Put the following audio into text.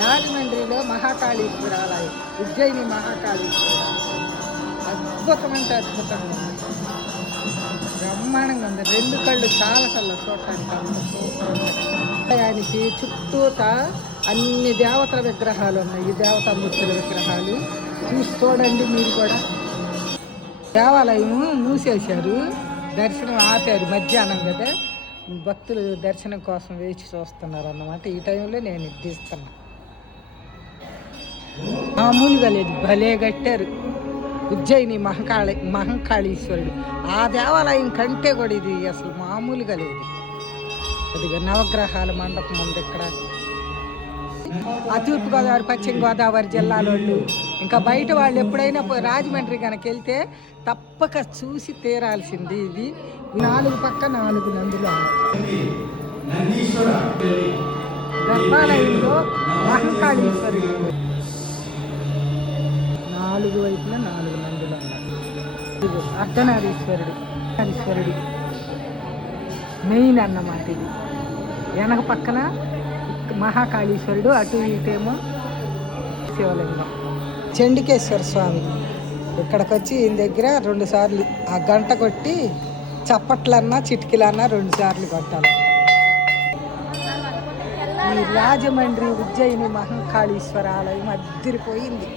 రాజమండ్రిలో మహాకాళీశ్వర ఆలయం, ఉజ్జయిని మహాకాళీశ్వర అద్భుతమంటే అద్భుతంగా ఉంది, బ్రహ్మాండంగా ఉంది. రెండు కళ్ళు చాలా చూడటానికి ఆయనకి చుట్టూత అన్ని దేవతల విగ్రహాలు ఉన్నాయి, దేవతామూర్తుల విగ్రహాలు. చూడండి మీరు కూడా. దేవాలయం మూసేశారు, దర్శనం ఆపారు మధ్యాహ్నం కదా, భక్తులు దర్శనం కోసం వేచి చూస్తున్నారు అన్నమాట. ఈ టైంలో నేను ఇది తీస్తున్నా. మామూలుగా లేదు, భలే కట్టారు. ఉజ్జయిని మహంకాళీశ్వరుడు ఆ దేవాలయం కంటే కూడా ఇది అసలు మామూలుగా లేదు. కొద్దిగా నవగ్రహాల మండపం ఉంది ఇక్కడ. ఆ తూర్పుగోదావరి పశ్చిమ గోదావరి జిల్లాలో ఇంకా బయట వాళ్ళు ఎప్పుడైనా రాజమండ్రి కనుక వెళ్తే తప్పక చూసి తీరాల్సింది ఇది. 4 పక్క 4 నందులు. గర్భాలయంలో మహంకాళీశ్వరుడు 4 వైపున 4 నందులు ఉన్నారు. అర్ధనారీశ్వరుడు మెయిన్ అన్నమాట. ఇది వెనక పక్కన మహాకాళీశ్వరుడు, అటు ఇటేమో శివలింగం. చండికేశ్వర స్వామి ఇక్కడికి వచ్చి ఈయన దగ్గర 2 సార్లు ఆ గంట కొట్టి చప్పట్లన్నా చిటికలన్నా 2 సార్లు కొట్టాలి. ఈ రాజమండ్రి ఉజ్జయిని మహంకాళీశ్వర ఆలయం అద్దరిపోయింది.